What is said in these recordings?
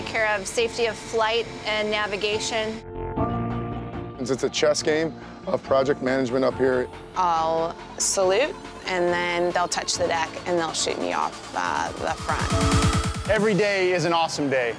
take care of safety of flight and navigation. It's a chess game of project management up here. I'll salute, and then they'll touch the deck, and they'll shoot me off the front. Every day is an awesome day.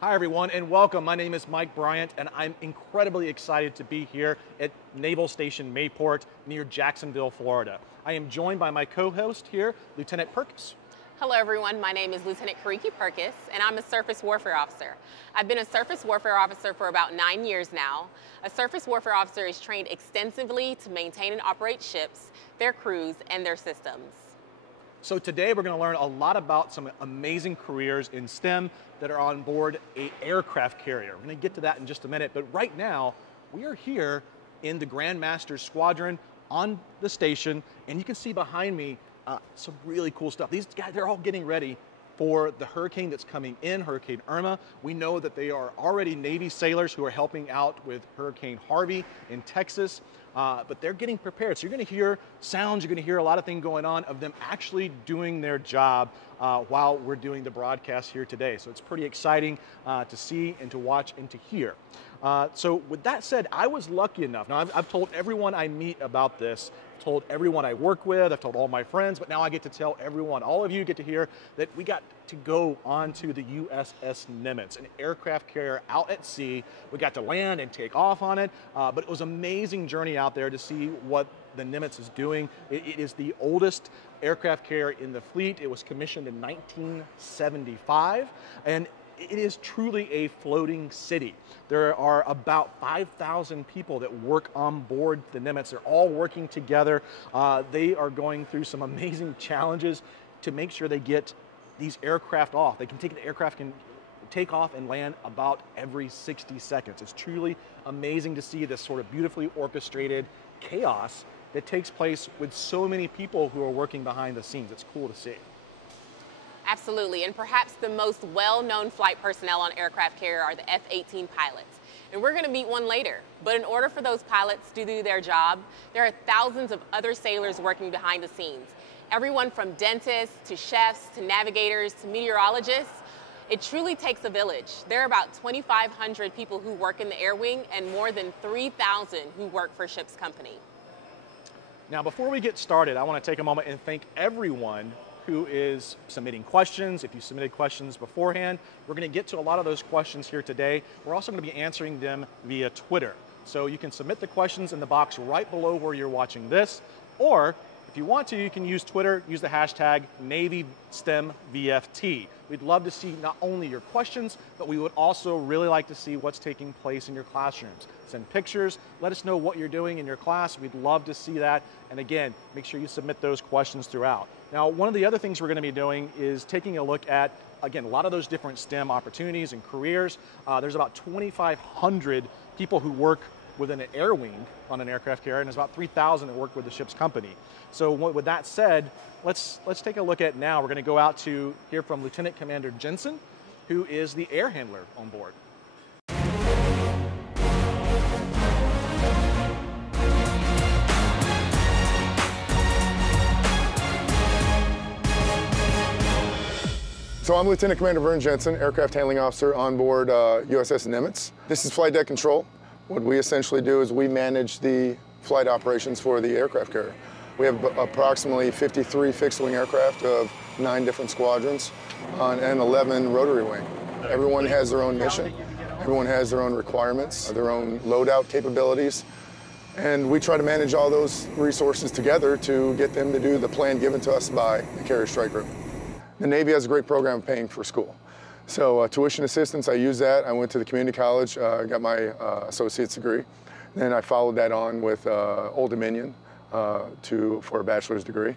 Hi everyone and welcome. My name is Mike Bryant and I'm incredibly excited to be here at Naval Station Mayport near Jacksonville, Florida. I am joined by my co-host here, Lieutenant Perkis. Hello everyone, my name is Lieutenant Kariki Perkis and I'm a Surface Warfare Officer. I've been a Surface Warfare Officer for about 9 years now. A Surface Warfare Officer is trained extensively to maintain and operate ships, their crews, and their systems. So today we're going to learn a lot about some amazing careers in STEM that are on board an aircraft carrier. We're going to get to that in just a minute, but right now we are here in the Grand Master's Squadron on the station, and you can see behind me some really cool stuff. These guys, they're all getting ready for the hurricane that's coming in, Hurricane Irma. We know that they are already Navy sailors who are helping out with Hurricane Harvey in Texas. But they're getting prepared. So you're going to hear sounds, you're going to hear a lot of things going on of them actually doing their job while we're doing the broadcast here today. So it's pretty exciting to see and to watch and to hear. So with that said, I was lucky enough. Now I've told everyone I meet about this, told everyone I work with, I've told all my friends, but now I get to tell everyone, all of you get to hear that we got to go onto the USS Nimitz, an aircraft carrier out at sea. We got to land and take off on it, but it was an amazing journey out there to see what the Nimitz is doing. It is the oldest aircraft carrier in the fleet. It was commissioned in 1975, and it is truly a floating city. There are about 5,000 people that work on board the Nimitz. They're all working together. They are going through some amazing challenges to make sure they get these aircraft off. They can take the aircraft can take off and land about every 60 seconds. It's truly amazing to see this sort of beautifully orchestrated chaos that takes place with so many people who are working behind the scenes. It's cool to see. Absolutely, and perhaps the most well-known flight personnel on aircraft carrier are the F-18 pilots. And we're going to meet one later. But in order for those pilots to do their job, there are thousands of other sailors working behind the scenes. Everyone from dentists to chefs to navigators to meteorologists. It truly takes a village. There are about 2,500 people who work in the air wing and more than 3,000 who work for ship's company. Now, before we get started, I want to take a moment and thank everyone who is submitting questions. If you submitted questions beforehand, we're going to get to a lot of those questions here today. We're also going to be answering them via Twitter. So you can submit the questions in the box right below where you're watching this, or if you want to, you can use Twitter, use the hashtag NavySTEMVFT. We'd love to see not only your questions, but we would also really like to see what's taking place in your classrooms. Send pictures, let us know what you're doing in your class. We'd love to see that. And again, make sure you submit those questions throughout. Now, one of the other things we're going to be doing is taking a look at, again, a lot of those different STEM opportunities and careers. There's about 2,500 people who work within an air wing on an aircraft carrier, and there's about 3,000 that work with the ship's company. So with that said, let's take a look at now. We're going to go out to hear from Lieutenant Commander Jensen, who is the air handler on board. So I'm Lieutenant Commander Vern Jensen, Aircraft Handling Officer on board USS Nimitz. This is flight deck control. What we essentially do is we manage the flight operations for the aircraft carrier. We have approximately 53 fixed-wing aircraft of 9 different squadrons and 11 rotary wing. Everyone has their own mission. Everyone has their own requirements, their own loadout capabilities. And we try to manage all those resources together to get them to do the plan given to us by the Carrier Strike Group. The Navy has a great program of paying for school. So tuition assistance, I use that. I went to the community college, got my associate's degree. Then I followed that on with Old Dominion for a bachelor's degree.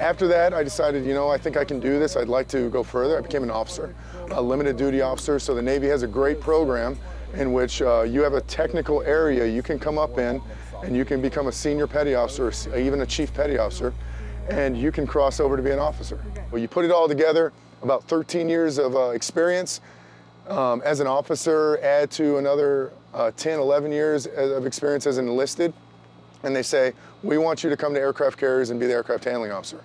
After that, I decided, you know, I think I can do this. I'd like to go further. I became an officer, a limited duty officer. So the Navy has a great program in which you have a technical area you can come up in and you can become a senior petty officer, or even a chief petty officer. and you can cross over to be an officer. Well, you put it all together, about 13 years of experience as an officer, add to another 10, 11 years of experience as an enlisted, and they say, we want you to come to aircraft carriers and be the aircraft handling officer.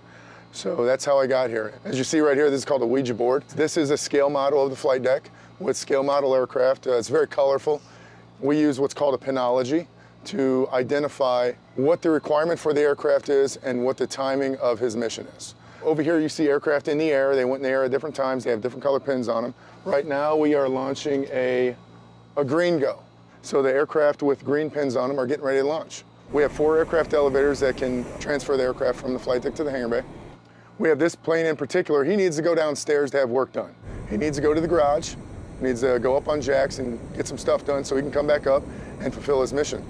So that's how I got here. As you see right here, this is called a Ouija board. This is a scale model of the flight deck with scale model aircraft. It's very colorful. We use what's called a penology to identify what the requirement for the aircraft is and what the timing of his mission is. Over here you see aircraft in the air. They went in the air at different times. They have different color pins on them. Right now we are launching a green go. So the aircraft with green pins on them are getting ready to launch. We have 4 aircraft elevators that can transfer the aircraft from the flight deck to the hangar bay. We have this plane in particular. He needs to go downstairs to have work done. He needs to go to the garage. He needs to go up on jacks and get some stuff done so he can come back up and fulfill his mission.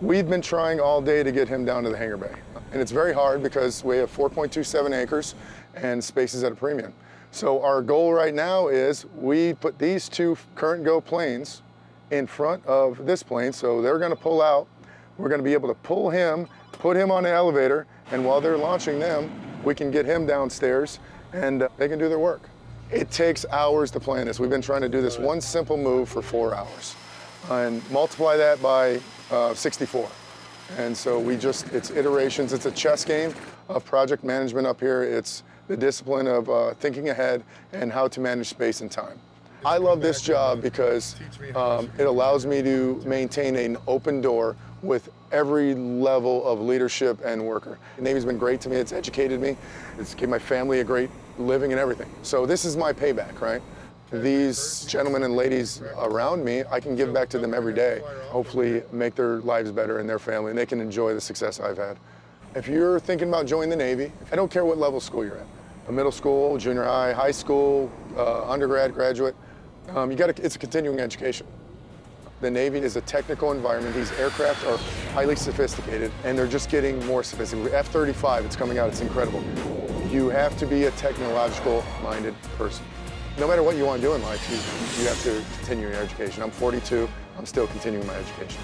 We've been trying all day to get him down to the hangar bay. And it's very hard because we have 4.27 acres and space is at a premium. So our goal right now is we put these 2 current go planes in front of this plane. So they're going to pull out. We're going to be able to pull him, put him on the elevator, and while they're launching them, we can get him downstairs and they can do their work. It takes hours to plan this. We've been trying to do this one simple move for 4 hours and multiply that by 64. And so it's iterations. It's a chess game of project management up here. It's the discipline of thinking ahead and how to manage space and time. I love this job because it allows me to maintain an open door with every level of leadership and worker. The Navy's been great to me. It's educated me. It's given my family a great living and everything. So this is my payback, right? These gentlemen and ladies around me, I can give back to them every day. Hopefully make their lives better and their family, and they can enjoy the success I've had. If you're thinking about joining the Navy, I don't care what level school you're at, a middle school, junior high, high school, undergrad, graduate, it's a continuing education. The Navy is a technical environment. These aircraft are highly sophisticated, and they're just getting more sophisticated. F-35, it's coming out, it's incredible. You have to be a technological-minded person. No matter what you want to do in life, you have to continue your education. I'm 42, I'm still continuing my education.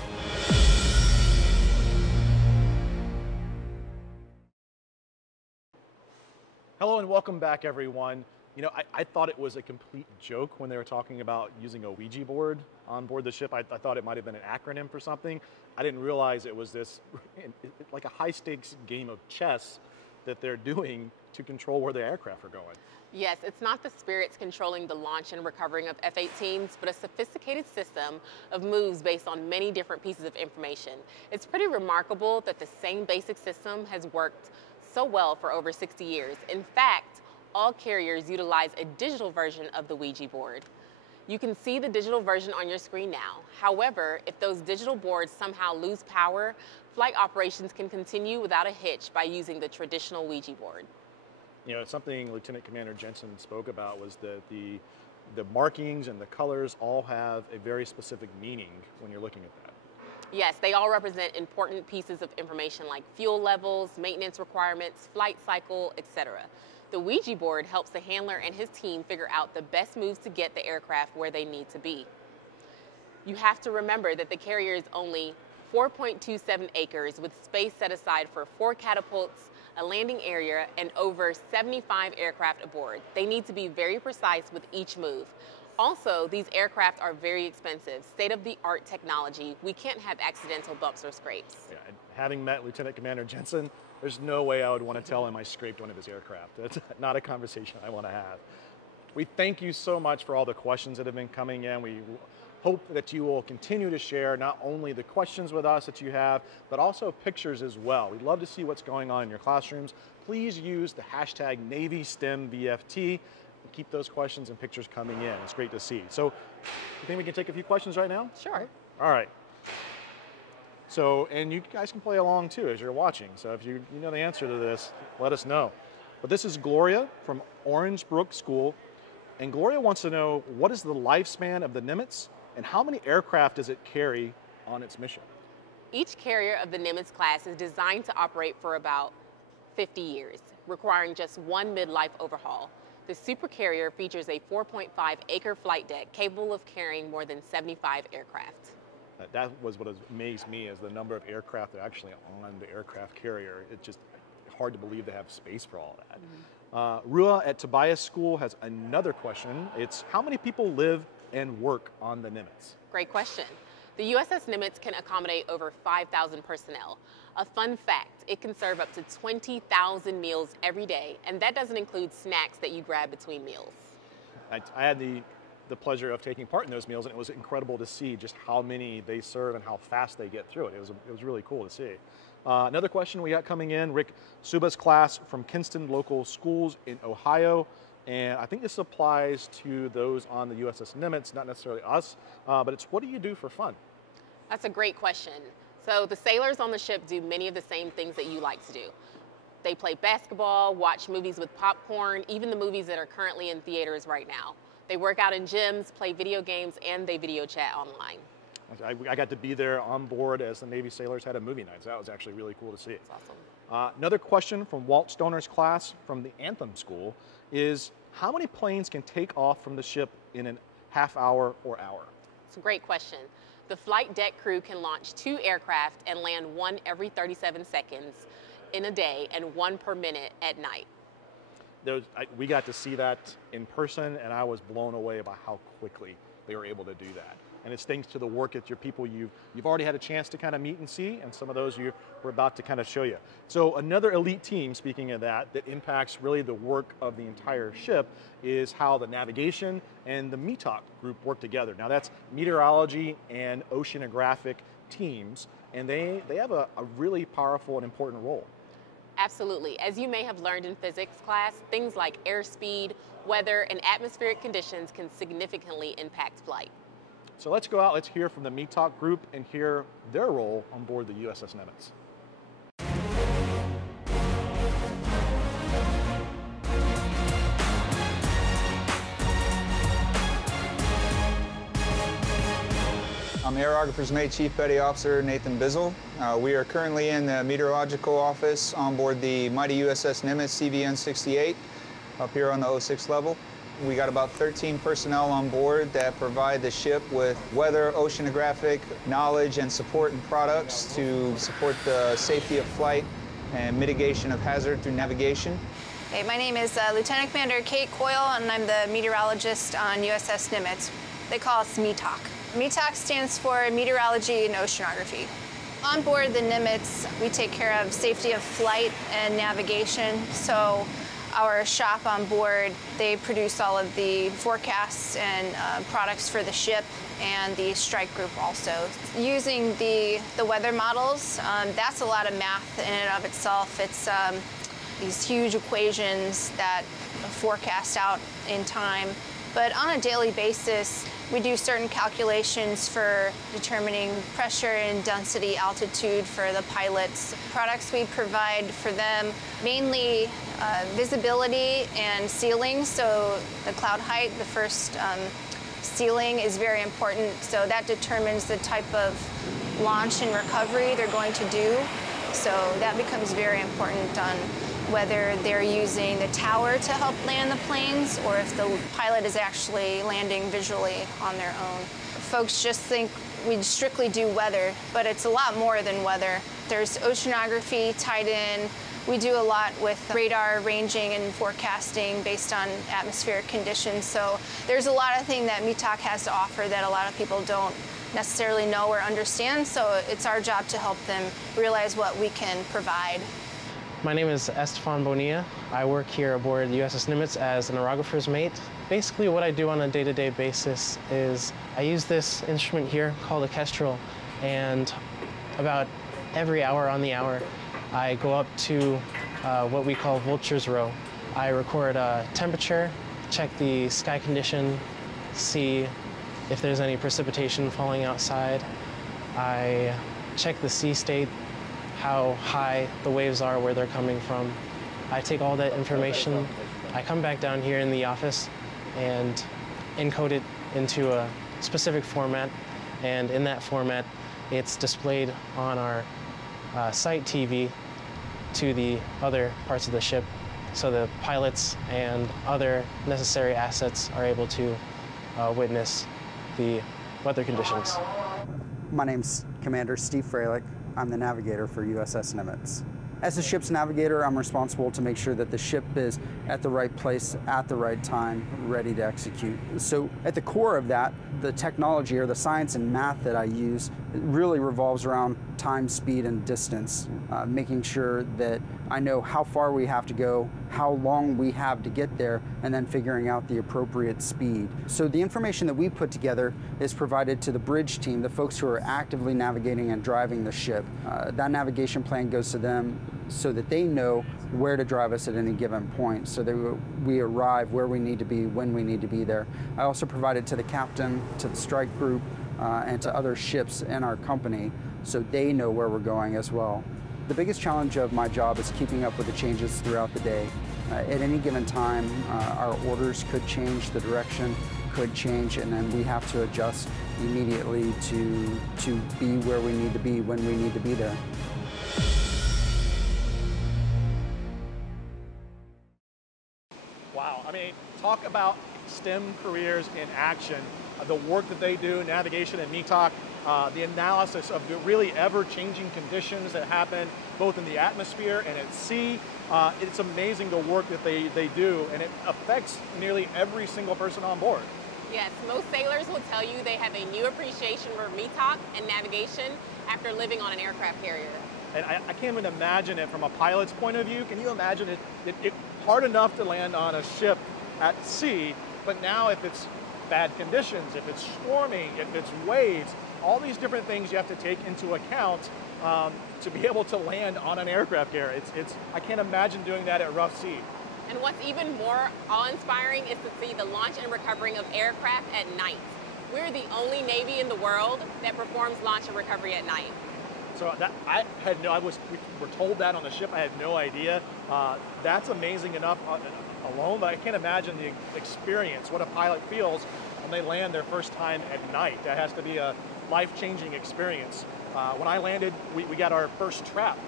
Hello and welcome back, everyone. You know, I thought it was a complete joke when they were talking about using a Ouija board on board the ship. I thought it might have been an acronym for something. I didn't realize it was this, like a high-stakes game of chess that they're doing to control where the aircraft are going. Yes, it's not the spirits controlling the launch and recovering of F-18s, but a sophisticated system of moves based on many different pieces of information. It's pretty remarkable that the same basic system has worked so well for over 60 years. In fact, all carriers utilize a digital version of the Ouija board. You can see the digital version on your screen now. However, if those digital boards somehow lose power, flight operations can continue without a hitch by using the traditional Ouija board. You know, something Lieutenant Commander Jensen spoke about was that the markings and the colors all have a very specific meaning when you're looking at that. Yes, they all represent important pieces of information like fuel levels, maintenance requirements, flight cycle, etc. The Ouija board helps the handler and his team figure out the best moves to get the aircraft where they need to be. You have to remember that the carrier is only 4.27 acres with space set aside for 4 catapults, a landing area, and over 75 aircraft aboard. They need to be very precise with each move. Also, these aircraft are very expensive, state-of-the-art technology. We can't have accidental bumps or scrapes. Yeah, and having met Lieutenant Commander Jensen, there's no way I would want to tell him I scraped one of his aircraft. That's not a conversation I want to have. We thank you so much for all the questions that have been coming in. We hope that you will continue to share not only the questions with us that you have, but also pictures as well. We'd love to see what's going on in your classrooms. Please use the hashtag NavySTEMVFT. Keep those questions and pictures coming in. It's great to see. So, you think we can take a few questions right now? Sure. All right. So, and you guys can play along too as you're watching. So if you know the answer to this, let us know. But this is Gloria from Orange Brook School. And Gloria wants to know, what is the lifespan of the Nimitz and how many aircraft does it carry on its mission? Each carrier of the Nimitz class is designed to operate for about 50 years, requiring just one midlife overhaul. The supercarrier features a 4.5-acre flight deck capable of carrying more than 75 aircraft. That was what amazed me, is the number of aircraft that are actually on the aircraft carrier. It's just hard to believe they have space for all that. Rua at Tobias School has another question. It's how many people live and work on the Nimitz? Great question. The USS Nimitz can accommodate over 5,000 personnel. A fun fact, it can serve up to 20,000 meals every day, and that doesn't include snacks that you grab between meals. I had the pleasure of taking part in those meals, and it was incredible to see just how many they serve and how fast they get through it. It was really cool to see. Another question we got coming in, Rick Suba's class from Kinston Local Schools in Ohio. And I think this applies to those on the USS Nimitz, not necessarily us, but it's what do you do for fun? That's a great question. So the sailors on the ship do many of the same things that you like to do. They play basketball, watch movies with popcorn, even the movies that are currently in theaters right now. They work out in gyms, play video games, and they video chat online. I got to be there on board as the Navy sailors had a movie night, so that was actually really cool to see. That's awesome. Another question from Walt Stoner's class from the Anthem School is how many planes can take off from the ship in a half hour or hour? It's a great question. The flight deck crew can launch 2 aircraft and land 1 every 37 seconds in a day and 1 per minute at night. We got to see that in person, and I was blown away by how quickly they were able to do that. And it's thanks to the work that your people you've already had a chance to kind of meet and see, and some of those we're about to kind of show you. So another elite team, speaking of that impacts really the work of the entire ship is how the navigation and the METOC group work together. Now that's meteorology and oceanographic teams, and they have a really powerful and important role. Absolutely. As you may have learned in physics class, things like airspeed, weather, and atmospheric conditions can significantly impact flight. So let's go out, let's hear from the METOC group and hear their role on board the USS Nimitz. I'm Aerographer's Mate Chief Petty Officer Nathan Bizzle. We are currently in the meteorological office on board the mighty USS Nimitz CVN-68 up here on the 06 level. We got about 13 personnel on board that provide the ship with weather, oceanographic knowledge and support and products to support the safety of flight and mitigation of hazard through navigation. Hey, my name is Lieutenant Commander Kate Coyle, and I'm the meteorologist on USS Nimitz. They call us METOC. METOC stands for Meteorology and Oceanography. On board the Nimitz, we take care of safety of flight and navigation. So our shop on board, they produce all of the forecasts and products for the ship, and the strike group also. Using the weather models, that's a lot of math in and of itself. It's these huge equations that forecast out in time. But on a daily basis, we do certain calculations for determining pressure and density, altitude for the pilots. Products we provide for them, mainly visibility and ceiling. So the cloud height, the first ceiling is very important. So that determines the type of launch and recovery they're going to do. So that becomes very important on whether they're using the tower to help land the planes or if the pilot is actually landing visually on their own. Folks just think we strictly do weather, but it's a lot more than weather. There's oceanography tied in. We do a lot with radar ranging and forecasting based on atmospheric conditions. So there's a lot of things that METOC has to offer that a lot of people don't necessarily know or understand. So it's our job to help them realize what we can provide. My name is Esteban Bonilla. I work here aboard the USS Nimitz as an aerographer's mate. Basically what I do on a day-to-day basis is I use this instrument here called a kestrel, and about every hour on the hour I go up to what we call Vulture's Row. I record temperature, check the sky condition, see if there's any precipitation falling outside. I check the sea state, how high the waves are, where they're coming from. I take all that information, I come back down here in the office and encode it into a specific format, and in that format it's displayed on our site TV to the other parts of the ship, so the pilots and other necessary assets are able to witness the weather conditions. My name's Commander Steve Freilich. I'm the navigator for USS Nimitz. As the ship's navigator, I'm responsible to make sure that the ship is at the right place at the right time, ready to execute. So at the core of that, the technology or the science and math that I use really revolves around time, speed, and distance, making sure that I know how far we have to go, how long we have to get there, and then figuring out the appropriate speed. So the information that we put together is provided to the bridge team, the folks who are actively navigating and driving the ship. That navigation plan goes to them so that they know where to drive us at any given point, so that we arrive where we need to be when we need to be there. I also provide it to the captain, to the strike group, and to other ships in our company, so they know where we're going as well. The biggest challenge of my job is keeping up with the changes throughout the day. At any given time, our orders could change, the direction could change, and then we have to adjust immediately to be where we need to be when we need to be there. Wow, I mean, talk about STEM careers in action. The work that they do, navigation and METOC, the analysis of the really ever-changing conditions that happen both in the atmosphere and at sea. It's amazing the work that they do, and it affects nearly every single person on board. Yes, most sailors will tell you they have a new appreciation for METOC and navigation after living on an aircraft carrier. And I can't even imagine it from a pilot's point of view. Can you imagine it hard enough to land on a ship at sea, but now if it's bad conditions, if it's storming, if it's waves, all these different things you have to take into account to be able to land on an aircraft carrier. I can't imagine doing that at rough sea. And what's even more awe-inspiring is to see the launch and recovering of aircraft at night. We're the only Navy in the world that performs launch and recovery at night. So we were told that on the ship. I had no idea. That's amazing enough alone, but I can't imagine the experience, what a pilot feels when they land their first time at night. That has to be a life-changing experience. When I landed, we got our first trap,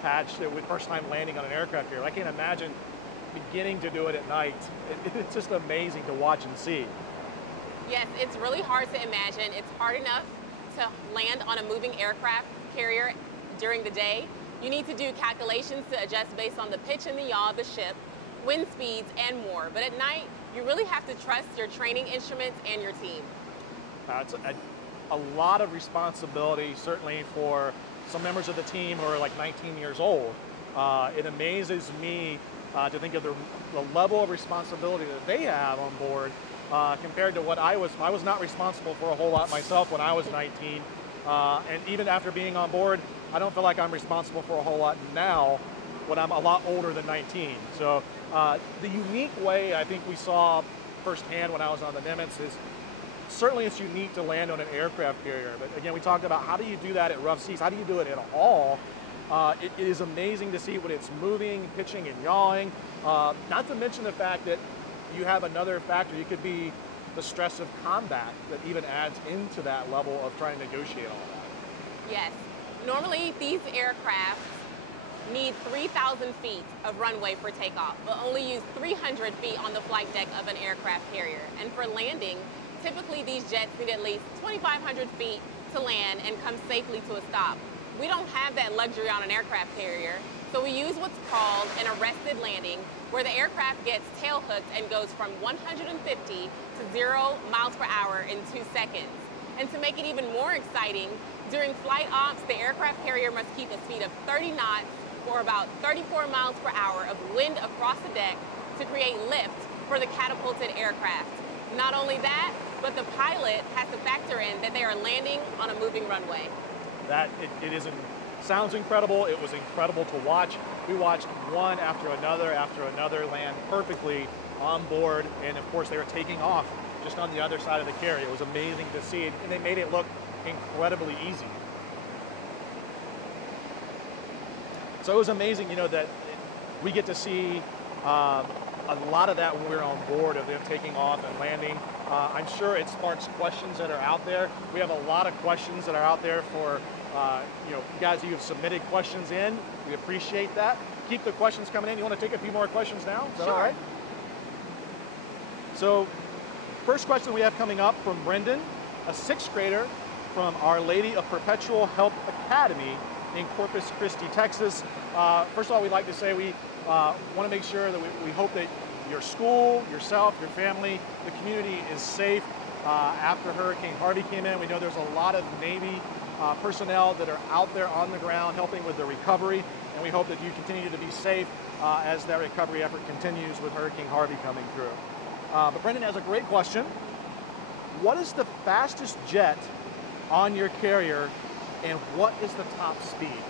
patch with first time landing on an aircraft carrier. I can't imagine beginning to do it at night. It's just amazing to watch and see. Yes, it's really hard to imagine. It's hard enough to land on a moving aircraft carrier during the day. You need to do calculations to adjust based on the pitch and the yaw of the ship, wind speeds, and more. But at night, you really have to trust your training instruments and your team. It's a lot of responsibility, certainly for some members of the team who are like 19 years old. It amazes me to think of the level of responsibility that they have on board compared to what I was. I was not responsible for a whole lot myself when I was 19. And even after being on board, I don't feel like I'm responsible for a whole lot now when I'm a lot older than 19. So the unique way I think we saw firsthand when I was on the Nimitz is certainly it's unique to land on an aircraft carrier. But again, we talked about how do you do that at rough seas? How do you do it at all? It is amazing to see when it's moving, pitching, and yawing. Not to mention the fact that you have another factor. You could be the stress of combat that even adds into that level of trying to negotiate all that. Yes. Normally, these aircraft need 3,000 feet of runway for takeoff, but only use 300 feet on the flight deck of an aircraft carrier. And for landing, typically these jets need at least 2,500 feet to land and come safely to a stop. We don't have that luxury on an aircraft carrier, so we use what's called an arrested landing, where the aircraft gets tail hooked and goes from 150 to 0 miles per hour in 2 seconds. And to make it even more exciting, during flight ops, the aircraft carrier must keep a speed of 30 knots or about 34 miles per hour of wind across the deck to create lift for the catapulted aircraft. Not only that, but the pilot has to factor in that they are landing on a moving runway. Sounds incredible. It was incredible to watch. We watched one after another land perfectly on board, and of course they were taking off just on the other side of the carrier. It was amazing to see, and they made it look incredibly easy. So it was amazing, that we get to see a lot of that when we're on board of them taking off and landing. I'm sure it sparks questions that are out there. We have a lot of questions that are out there for you guys who have submitted questions in. We appreciate that. Keep the questions coming in. You want to take a few more questions now? Is that all right? So, first question we have coming up from Brendan, a 6th grader from Our Lady of Perpetual Help Academy in Corpus Christi, Texas. First of all, we'd like to say we want to make sure that we hope that your school, yourself, your family, the community is safe. After Hurricane Harvey came in, we know there's a lot of Navy personnel that are out there on the ground helping with the recovery, and we hope that you continue to be safe as that recovery effort continues with Hurricane Harvey coming through. But Brendan has a great question. What is the fastest jet on your carrier, and what is the top speed?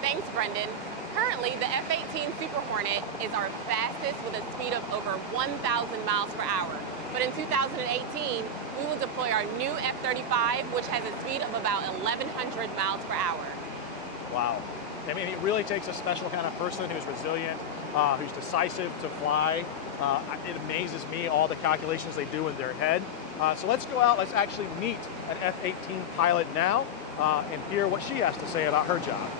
Thanks, Brendan. Currently, the F-18 Super Hornet is our fastest with a speed of over 1,000 miles per hour. But in 2018, we will deploy our new F-35, which has a speed of about 1,100 miles per hour. Wow. I mean, it really takes a special kind of person who's resilient, who's decisive to fly. It amazes me all the calculations they do in their head. So let's go out, let's actually meet an F-18 pilot now and hear what she has to say about her job.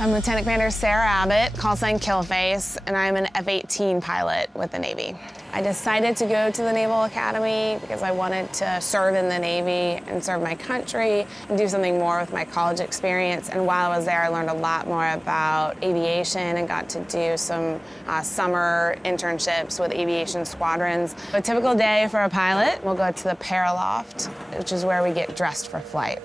I'm Lieutenant Commander Sarah Abbott, call sign Killface, and I'm an F-18 pilot with the Navy. I decided to go to the Naval Academy because I wanted to serve in the Navy and serve my country and do something more with my college experience. And while I was there, I learned a lot more about aviation and got to do some summer internships with aviation squadrons. A typical day for a pilot, we'll go to the paraloft, which is where we get dressed for flight.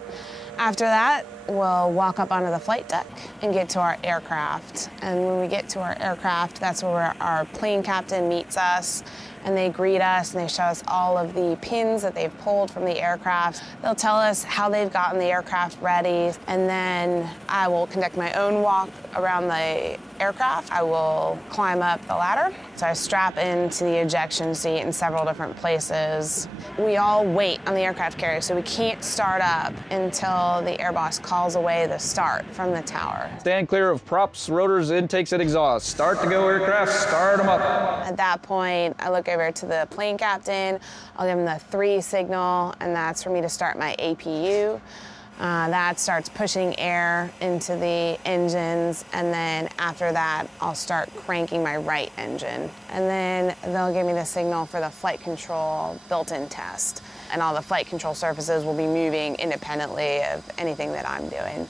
After that, we'll walk up onto the flight deck and get to our aircraft. And when we get to our aircraft, that's where our plane captain meets us, and they greet us and they show us all of the pins that they've pulled from the aircraft. They'll tell us how they've gotten the aircraft ready, and then I will conduct my own walk around the aircraft. I will climb up the ladder. So I strap into the ejection seat in several different places. We all wait on the aircraft carrier, so we can't start up until the air boss calls away the start from the tower. Stand clear of props, rotors, intakes, and exhausts. Start to go aircraft, start them up. At that point, I look over to the plane captain. I'll give him the 3 signal, and that's for me to start my APU. That starts pushing air into the engines, and then after that, I'll start cranking my right engine. And then they'll give me the signal for the flight control built-in test. And all the flight control surfaces will be moving independently of anything that I'm doing.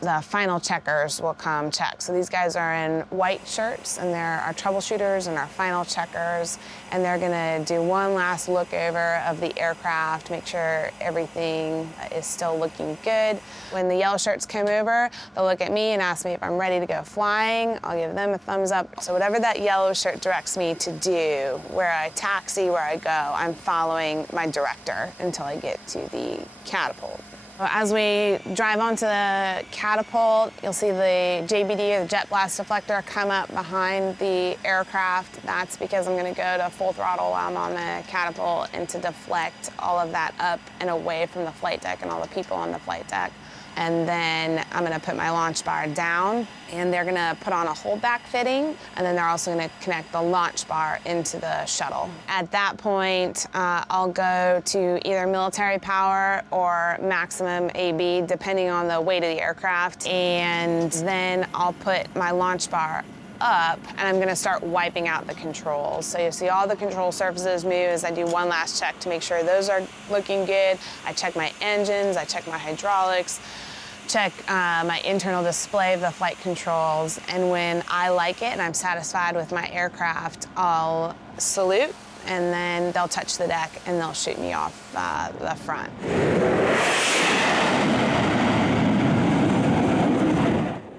The final checkers will come check. So these guys are in white shirts, and they're our troubleshooters and our final checkers, and they're gonna do one last look over of the aircraft, make sure everything is still looking good. When the yellow shirts come over, they'll look at me and ask me if I'm ready to go flying. I'll give them a thumbs up. So whatever that yellow shirt directs me to do, where I taxi, where I go, I'm following my director until I get to the catapult. As we drive onto the catapult, you'll see the JBD, or the jet blast deflector, come up behind the aircraft. That's because I'm going to go to full throttle while I'm on the catapult and to deflect all of that up and away from the flight deck and all the people on the flight deck. And then I'm gonna put my launch bar down, and they're gonna put on a holdback fitting, and then they're also gonna connect the launch bar into the shuttle. At that point, I'll go to either military power or maximum AB, depending on the weight of the aircraft, and then I'll put my launch bar up, and I'm gonna start wiping out the controls. So you'll see all the control surfaces move as I do one last check to make sure those are looking good. I check my engines, I check my hydraulics, check my internal display of the flight controls, and when I like it and I'm satisfied with my aircraft, I'll salute, and then they'll touch the deck and they'll shoot me off the front.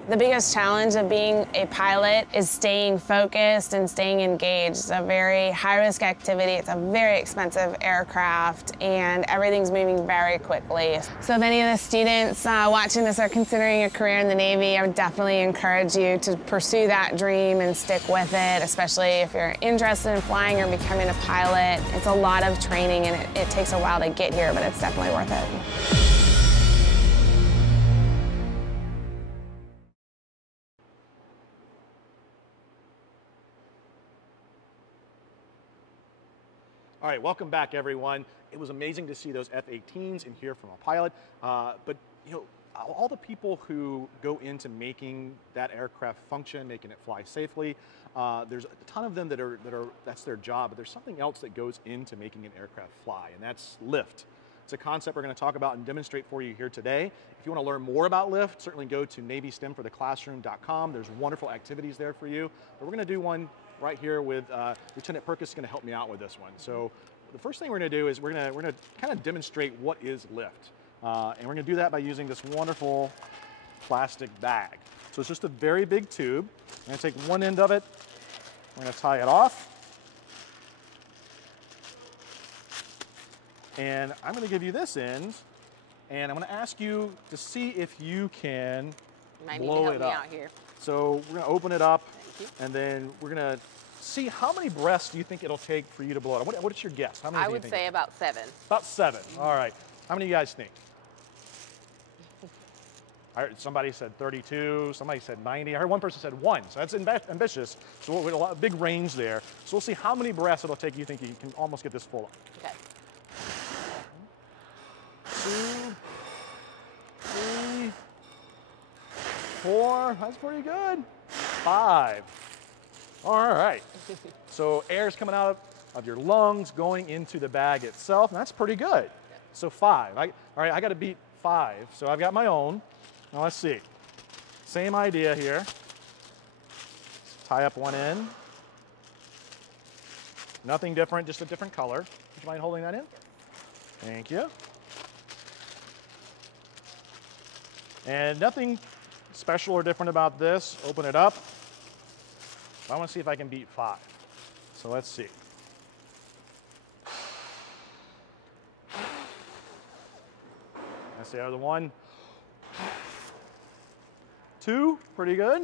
The biggest challenge of being a pilot is staying focused and staying engaged. It's a very high-risk activity. It's a very expensive aircraft, and everything's moving very quickly. So if any of the students watching this are considering a career in the Navy, I would definitely encourage you to pursue that dream and stick with it, especially if you're interested in flying or becoming a pilot. It's a lot of training, and it takes a while to get here, but it's definitely worth it. All right, welcome back, everyone. It was amazing to see those F-18s and hear from a pilot. But you know, all the people who go into making that aircraft function, making it fly safely, there's a ton of them that's their job, but there's something else that goes into making an aircraft fly, and that's lift. It's a concept we're going to talk about and demonstrate for you here today. If you want to learn more about lift, certainly go to NavySTEMfortheclassroom.com. There's wonderful activities there for you. But we're going to do one right here with Lieutenant Perkis is going to help me out with this one. So the first thing we're going to do is we're going to kind of demonstrate what is lift. And we're going to do that by using this wonderful plastic bag. So it's just a very big tube. I'm going to take one end of it. We're going to tie it off. And I'm going to give you this end, and I'm going to ask you to see if you can blow it up. Out here. So we're going to open it up, and then we're going to see how many breaths do you think it'll take for you to blow it up. What's your guess? How many I do you would think? say about 7. About 7. All right. How many of you guys think? I heard somebody said 32, somebody said 90. I heard one person said 1, so that's ambitious. So we're a big range there. So we'll see how many breaths it'll take you think you can almost get this full up. Okay. 2, 3, 4, that's pretty good. 5. All right. So air's coming out of your lungs, going into the bag itself, and that's pretty good. So 5. All right, I got to beat 5. So I've got my own. Now let's see. Same idea here. Tie up one end. Nothing different, just a different color. Would you mind holding that in? Thank you. And nothing special or different about this. Open it up. I want to see if I can beat 5. So let's see. That's the other one. 2, pretty good.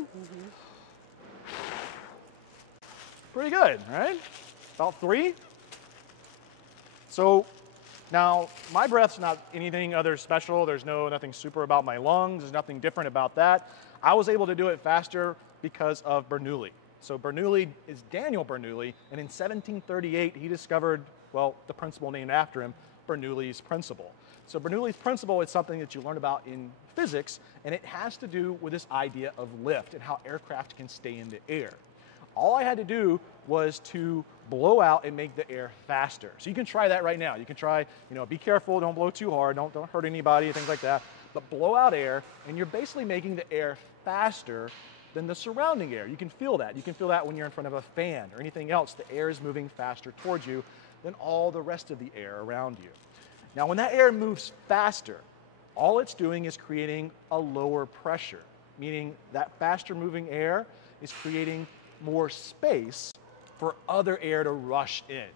Pretty good, right? About 3. So now my breath's not anything other special. There's nothing super about my lungs. There's nothing different about that. I was able to do it faster because of Bernoulli. So Bernoulli is Daniel Bernoulli, and in 1738 he discovered, well, the principle named after him, Bernoulli's principle. So Bernoulli's principle is something that you learn about in physics, and it has to do with this idea of lift and how aircraft can stay in the air. All I had to do was to blow out and make the air faster. So you can try that right now. You can try, be careful, don't blow too hard, don't hurt anybody, things like that. But blow out air, and you're basically making the air faster than the surrounding air. You can feel that. You can feel that when you're in front of a fan or anything else. The air is moving faster towards you than all the rest of the air around you. Now, when that air moves faster, all it's doing is creating a lower pressure, meaning that faster moving air is creating more space for other air to rush in.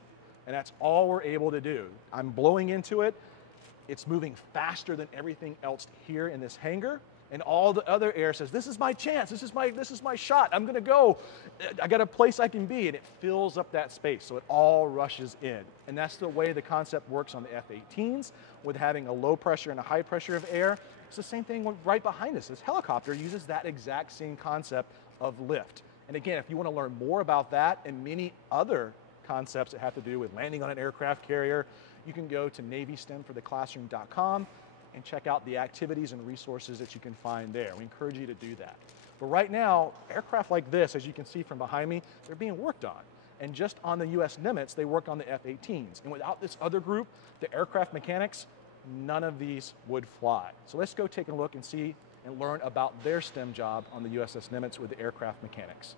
And that's all we're able to do. I'm blowing into it. It's moving faster than everything else here in this hangar. And all the other air says, this is my chance, this is my shot, I'm gonna go. I got a place I can be, and it fills up that space, so it all rushes in. And that's the way the concept works on the F-18s, with having a low pressure and a high pressure of air. It's the same thing right behind us. This helicopter uses that exact same concept of lift. And again, if you wanna learn more about that and many other concepts that have to do with landing on an aircraft carrier, you can go to NavySTEMfortheclassroom.com and check out the activities and resources that you can find there. We encourage you to do that. But right now, aircraft like this, as you can see from behind me, they're being worked on. And just on the US Nimitz, they work on the F-18s. And without this other group, the aircraft mechanics, none of these would fly. So let's go take a look and see and learn about their STEM job on the USS Nimitz with the aircraft mechanics.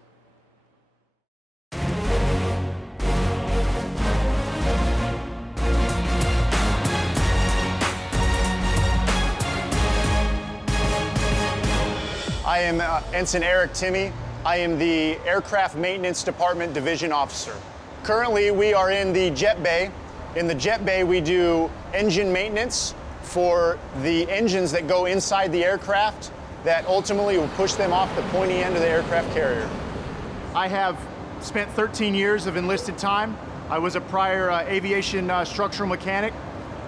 I am Ensign Eric Timmy. I am the Aircraft Maintenance Department Division Officer. Currently, we are in the jet bay. In the jet bay, we do engine maintenance for the engines that go inside the aircraft that ultimately will push them off the pointy end of the aircraft carrier. I have spent 13 years of enlisted time. I was a prior aviation structural mechanic,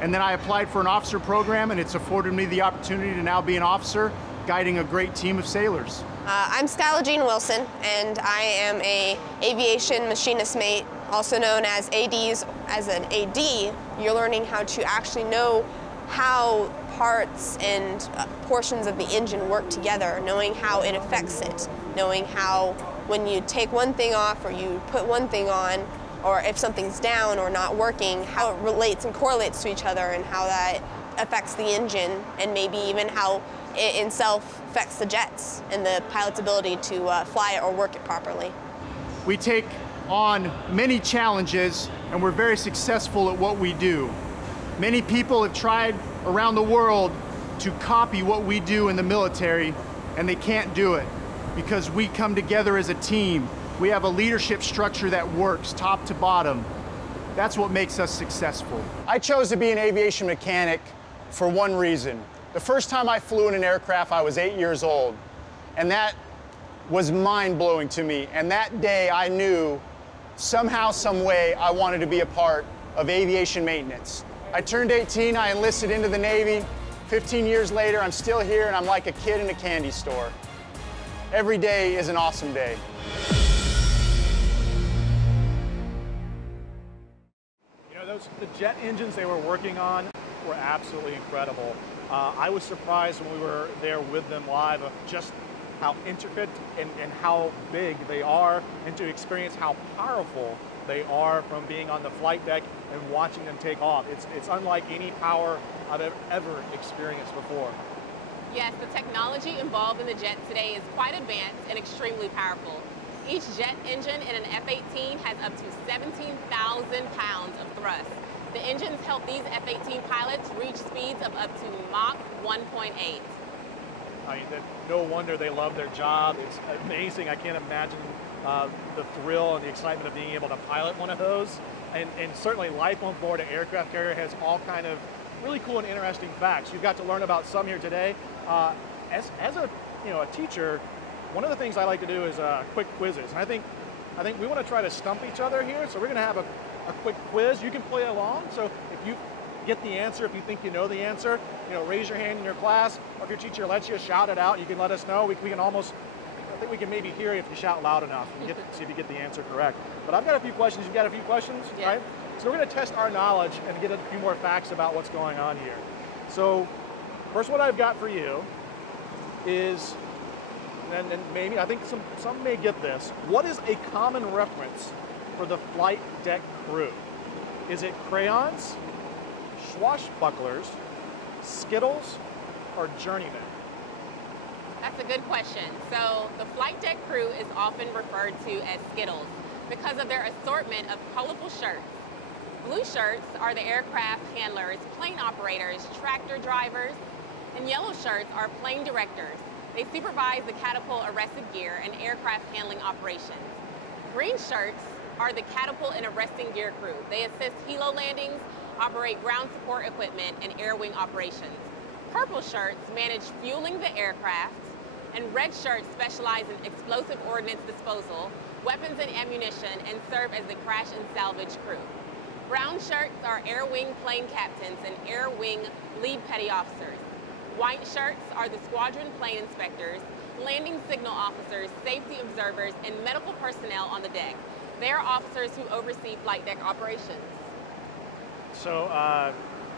and then I applied for an officer program, and it's afforded me the opportunity to now be an officer guiding a great team of sailors. I'm Skylar Jean Wilson, and I am an aviation machinist mate, also known as ADs. As an AD, you're learning how to actually know how parts and portions of the engine work together, knowing how it affects it, knowing how when you take one thing off or you put one thing on, or if something's down or not working, how it relates and correlates to each other and how that affects the engine, and maybe even how it in itself affects the jets and the pilot's ability to fly it or work it properly. We take on many challenges and we're very successful at what we do. Many people have tried around the world to copy what we do in the military, and they can't do it because we come together as a team. We have a leadership structure that works top to bottom. That's what makes us successful. I chose to be an aviation mechanic for one reason. The first time I flew in an aircraft, I was 8 years old, and that was mind-blowing to me. And that day I knew somehow, some way, I wanted to be a part of aviation maintenance. I turned 18, I enlisted into the Navy. 15 years later, I'm still here and I'm like a kid in a candy store. Every day is an awesome day. You know, the jet engines they were working on were absolutely incredible. I was surprised when we were there with them live of just how intricate and how big they are, and to experience how powerful they are from being on the flight deck and watching them take off. It's unlike any power I've ever experienced before. Yes, the technology involved in the jets today is quite advanced and extremely powerful. Each jet engine in an F-18 has up to 17,000 pounds of thrust. The engines help these F-18 pilots reach speeds of up to Mach 1.8. I mean, no wonder they love their job. It's amazing. I can't imagine the thrill and the excitement of being able to pilot one of those. And certainly life on board an aircraft carrier has all kind of really cool and interesting facts. You've got to learn about some here today. As a teacher, one of the things I like to do is quick quizzes. And I think we want to try to stump each other here. So we're going to have a quick quiz. You can play along. So if you get the answer, if you think you know the answer, raise your hand in your class, or if your teacher lets you shout it out, you can let us know. We can almost, I think we can maybe hear you if you shout loud enough and see if you get the answer correct. But I've got a few questions. You've got a few questions, yes. Right? So we're going to test our knowledge and get a few more facts about what's going on here. So first one I've got for you is, and maybe, I think some may get this, what is a common reference for the flight deck crew? Is it crayons, swashbucklers, Skittles, or journeymen? That's a good question. So the flight deck crew is often referred to as Skittles because of their assortment of colorful shirts. Blue shirts are the aircraft handlers, plane operators, tractor drivers, and yellow shirts are plane directors. They supervise the catapult arrested gear and aircraft handling operations. Green shirts are the catapult and arresting gear crew. They assist helo landings, operate ground support equipment, and air wing operations. Purple shirts manage fueling the aircraft, and red shirts specialize in explosive ordnance disposal, weapons and ammunition, and serve as the crash and salvage crew. Brown shirts are air wing plane captains and air wing lead petty officers. White shirts are the squadron plane inspectors, landing signal officers, safety observers, and medical personnel on the deck. They are officers who oversee flight deck operations. So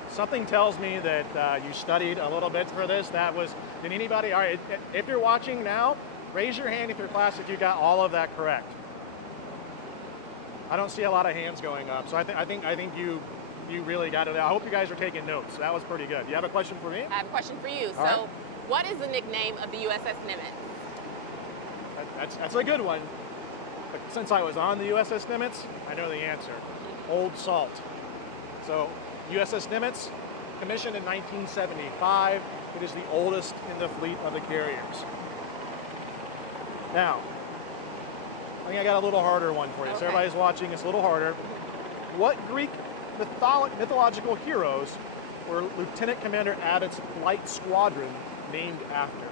something tells me that you studied a little bit for this. Did anybody, all right, if you're watching now, raise your hand if your class, if you got all of that correct. I don't see a lot of hands going up, so I think you really got it. I hope you guys are taking notes. That was pretty good. You have a question for me? I have a question for you. All right. What is the nickname of the USS Nimitz? That's a good one. But since I was on the USS Nimitz, I know the answer. Old Salt. So USS Nimitz, commissioned in 1975. It is the oldest in the fleet of the carriers. Now, I think I got a little harder one for you. Okay. So everybody's watching, it's a little harder. What Greek mythological heroes were Lieutenant Commander Abbott's flight squadron named after?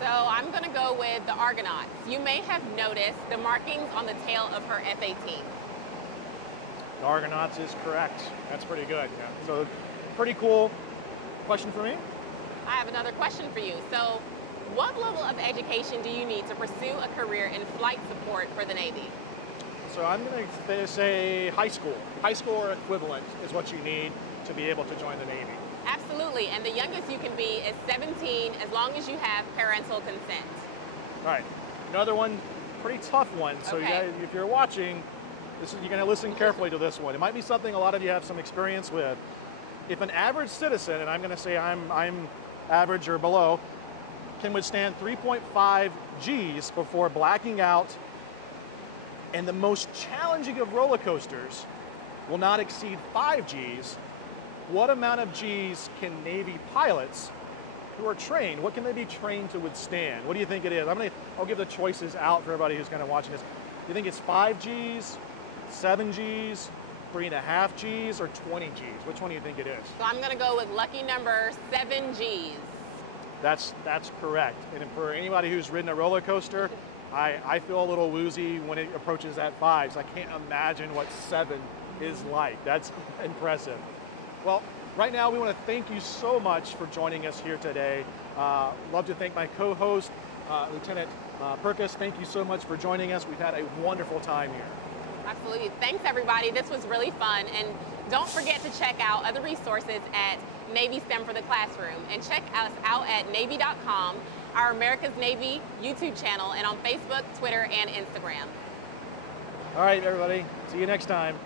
So I'm going to go with the Argonauts. You may have noticed the markings on the tail of her F-18. The Argonauts is correct. That's pretty good. Yeah. So pretty cool. Question for me? I have another question for you. So what level of education do you need to pursue a career in flight support for the Navy? So I'm going to say high school. High school or equivalent is what you need to be able to join the Navy. Absolutely, and the youngest you can be is 17 as long as you have parental consent. All right, another one, pretty tough one. So you guys, if you're watching, you're going to listen carefully to this one. It might be something a lot of you have some experience with. If an average citizen, and I'm going to say I'm average or below, can withstand 3.5 Gs before blacking out, and the most challenging of roller coasters will not exceed 5 Gs, what amount of Gs can Navy pilots who are trained, what can they be trained to withstand? What do you think it is? I'll give the choices out for everybody who's kind of watching this. Do you think it's 5 Gs, 7 Gs, 3.5 Gs, or 20 Gs? Which one do you think it is? So I'm going to go with lucky number 7 Gs. That's correct. And for anybody who's ridden a roller coaster, I feel a little woozy when it approaches that 5, so I can't imagine what 7 is like. That's impressive. Well, right now we want to thank you so much for joining us here today. Love to thank my co-host, Lieutenant Perkis. Thank you so much for joining us. We've had a wonderful time here. Absolutely. Thanks, everybody. This was really fun. And don't forget to check out other resources at Navy STEM for the Classroom. And check us out at Navy.com, our America's Navy YouTube channel, and on Facebook, Twitter, and Instagram. All right, everybody. See you next time.